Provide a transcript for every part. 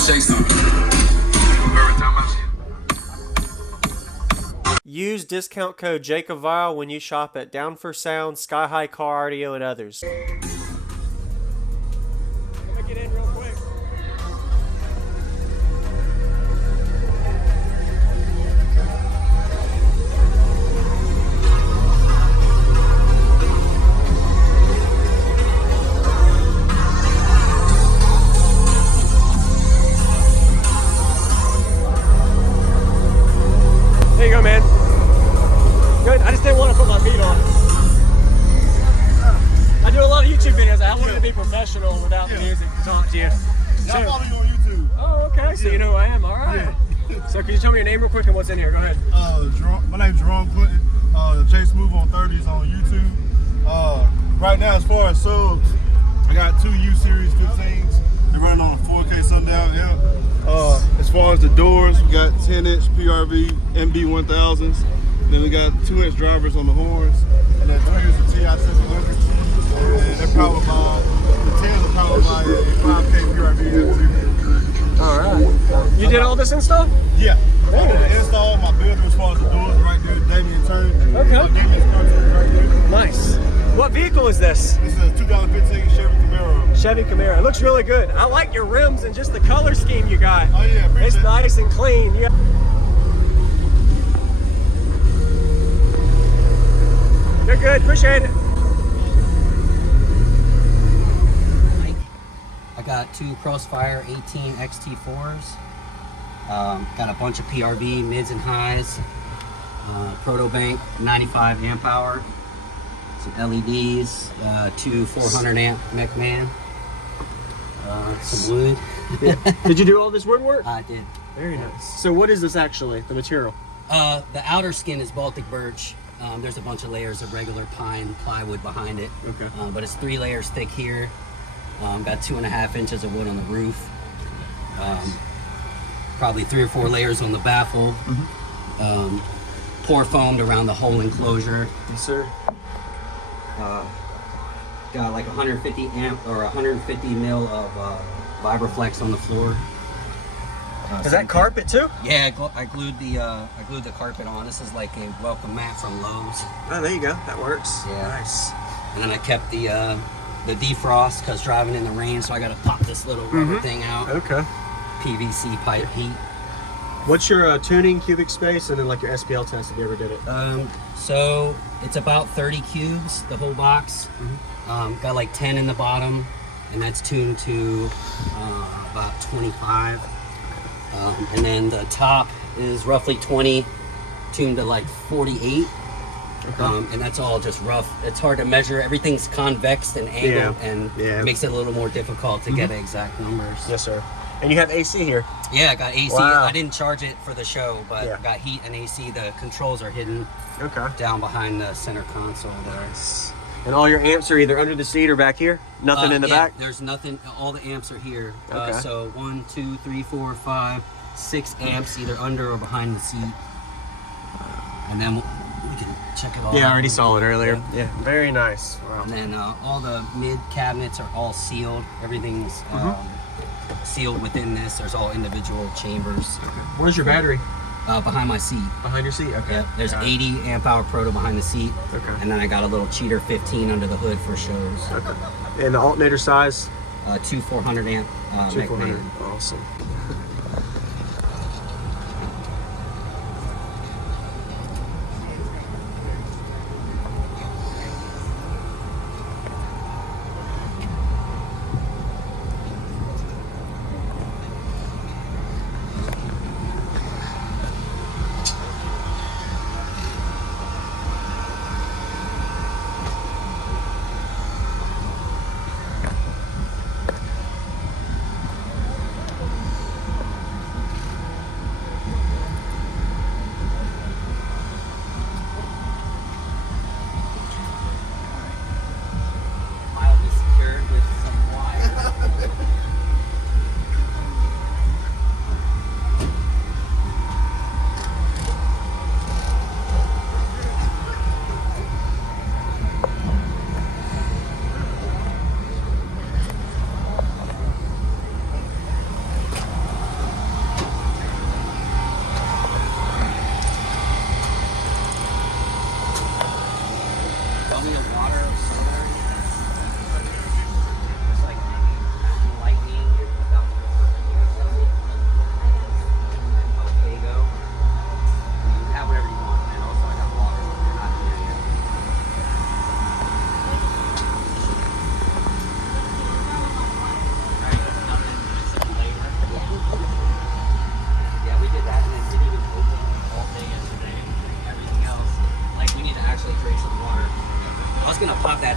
shake some. Use discount code JacobViral when you shop at Down for Sound, Sky High Car Audio, and others. Let me get in real quick. There you go, man. Good. I just didn't want to put my feet on. I do a lot of YouTube videos. I wanted to be professional without the music to talk to you. I follow you on YouTube. Oh, okay. So you know who I am. All right. So can you tell me your name real quick and what's in here? Go ahead. My name's Jerome Quinton. J Smooth on 30s on YouTube. Right now, as far as subs, I got two U Series 15s. They're running on a 4K Sundown amp. As far as the doors, we got 10-inch PRV MB1000s. Then we got 2-inch drivers on the horns, and then 2 years of TI-700s. And they're powered by, the 10s are powered by a 5K PRV MT. All right. You did all this install? Yeah. I did the install. My builder as far as the doors right there, Damien Turn. Okay. Damien's content right there. Nice. What vehicle is this? This is a 2015 Chevy Camaro. Chevy Camaro. It looks really good. I like your rims and just the color scheme you got. Oh yeah, appreciate it's nice and clean. Yeah. You're good. Appreciate it. I got two Crossfire XT4s. Got a bunch of PRV mids and highs. Proto Bank 95 amp hour. Some LEDs. Two 400 amp McMahon. Some wood. Did you do all this woodwork? I did. Very nice. So what is this actually? The material? The outer skin is Baltic birch. There's a bunch of layers of regular pine plywood behind it. Okay. But it's 3 layers thick here. Got 2.5 inches of wood on the roof. Probably 3 or 4 layers on the baffle. Pour foamed around the whole enclosure. Yes, sir. Got like 150 amp or 150 mil of Vibraflex on the floor. Is that carpet too? Yeah, I glued the carpet on. This is like a welcome mat from Lowe's. Oh, there you go. That works. Yeah. Nice. And then I kept the defrost because driving in the rain, so I got to pop this little rubber thing out. Okay. PVC pipe heat. What's your tuning cubic space and then like your SPL test if you ever did it? So it's about 30 cubes, the whole box. Got like 10 in the bottom, and that's tuned to about 25. And then the top is roughly 20, tuned to like 48. Okay. And that's all just rough. It's hard to measure. Everything's convex and angled, and it makes it a little more difficult to get exact numbers. Yes, sir. And you have AC here? Yeah, I got AC. Wow. I didn't charge it for the show, but I got heat and AC. The controls are hidden down behind the center console there. Nice. And all your amps are either under the seat or back here? Nothing in the back? There's nothing. All the amps are here. Okay. So 1, 2, 3, 4, 5, 6 amps either under or behind the seat. And then we can check it all out. Yeah, I already saw it earlier. Yeah, very nice. Wow. And then all the mid cabinets are all sealed. Everything's sealed within this. There's all individual chambers. Where's your battery? Behind my seat. Behind your seat? Okay. Yeah, there's 80 amp hour Proto behind the seat. Okay. And then I got a little Cheater 15 under the hood for shows. Okay. And the alternator size? Two 400 amp. 400. McMahon. Awesome.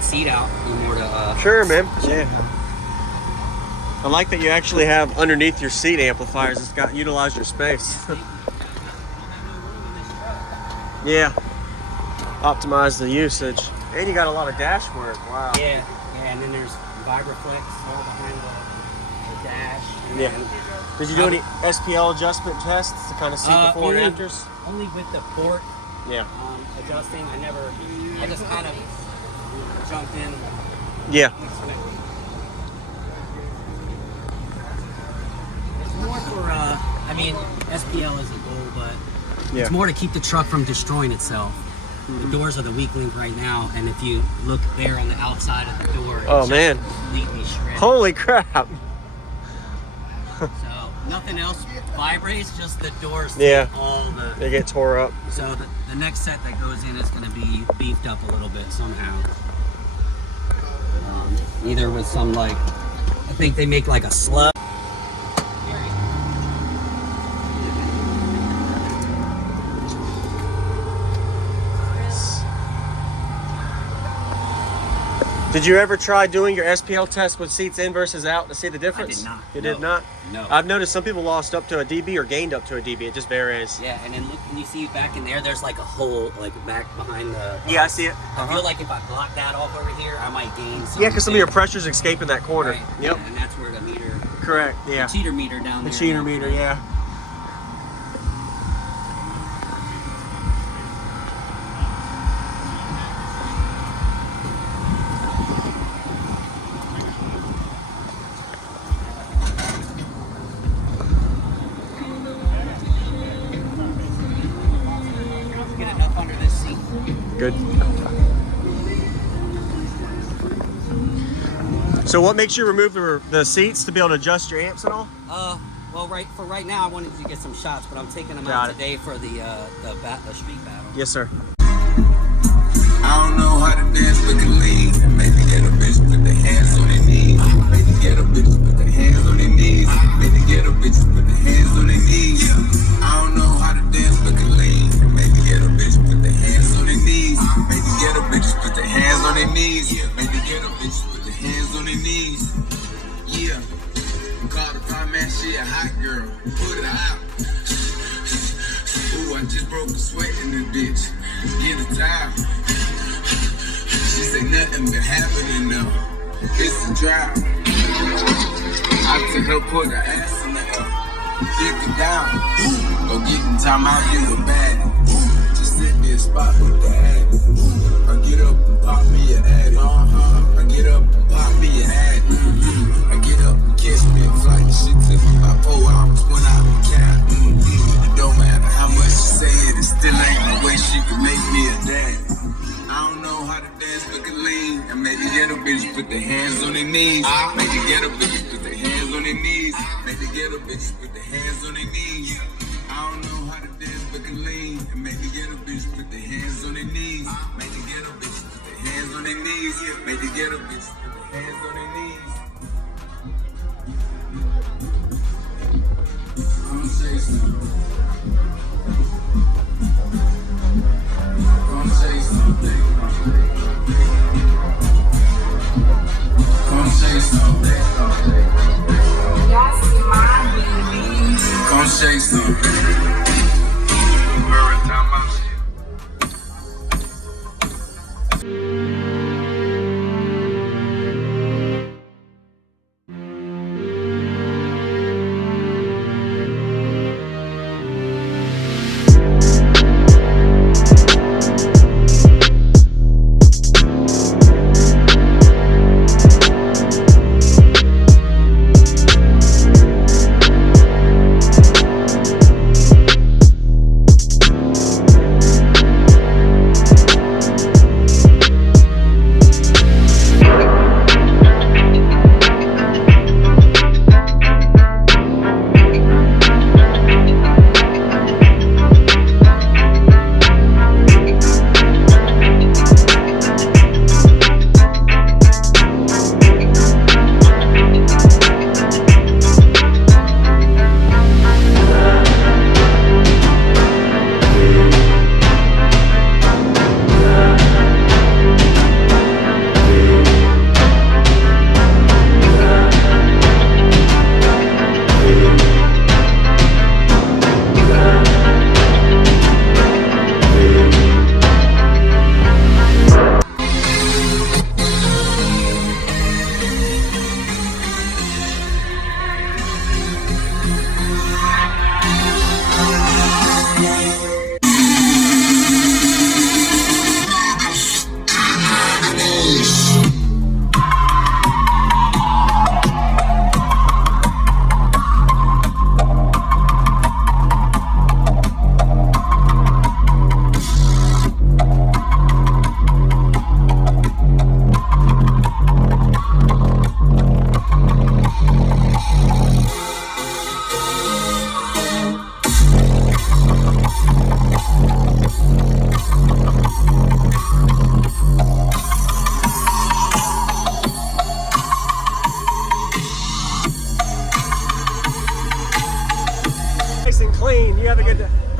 that seat out a little more to. Sure, man. Yeah. I like that you actually have underneath your seat amplifiers. It's got utilize your space. Yeah. Optimize the usage. And you got a lot of dash work. Wow. Yeah, and then there's Vibraflex all behind the dash. And Yeah. then Did you do any SPL adjustment tests to kind of see before and afters? Only with the port Yeah. adjusting. I just kind of jumped in. Yeah. It's more for, I mean, SPL is a goal, but Yeah. it's more to keep the truck from destroying itself. The doors are the weak link right now, and if you look there on the outside of the door, Oh, it's man. just completely shredded. Holy crap. So nothing else vibrates, just the doors. Yeah. take all the. They get tore up. So the next set that goes in is going to be beefed up a little bit somehow. Either with some I think they make like a slug. Did you ever try doing your SPL test with seats in versus out to see the difference? did not. You No. did not? No. I've noticed some people lost up to a dB or gained up to a dB. It just varies. Yeah, and then look, can you see back in there? There's like a hole, like back behind the. Yeah, I see it. I feel like if I block that off over here, I might gain some. Yeah, because some of your pressure's escaping that corner. Right. Yep. Yeah, and that's where the meter, Correct. Yeah. the cheater meter down The there. cheater meter, yeah. Get enough under this seat. Good. So what makes you remove the seats to be able to adjust your amps and all? Well, right now, I wanted to get some shots, but I'm taking them Got out it. today for the street battle. Yes, sir. I don't know how to dance, but can lean. Maybe get a bitch put the hands on their knees. Maybe get a bitch put the hands on their knees. Maybe get a bitch put the hands on their knees. I don't know how to dance, but can lean. Maybe get a bitch put the hands on their knees. Maybe get a bitch put the hands on their knees. Maybe get a bitch put the hands on their knees. Yeah. Call the fire man, she a hot girl. Put it out. Ooh, I just broke a sweat in the bitch. Get a towel. She said nothing been happening now. It's a drought. I took her, put her ass in the air. Dick it down. Go get in time out, you a baddie. Just sit there, spot with the addy. I get up and pop me an addy. I get up and pop me an addy. I get up and catch me a flight. She took me by 4 hours when I was capped. It don't matter how much she say it, it still ain't no way she can make me a daddy. I don't know how to dance, but can lean. And maybe get a bitch put their hands on their knees. Maybe get a bitch put their hands on their knees. Maybe get a bitch put their hands on their knees. I don't know how to dance, but can lean. And maybe get a bitch put their hands on their knees. Maybe get a bitch put their hands on their knees. Maybe get a bitch put their hands on their knees. Come say something. Come say something. Come say something. Come say something. Maritime out shit.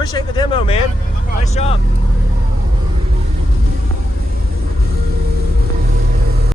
appreciate the demo, man. Nice job.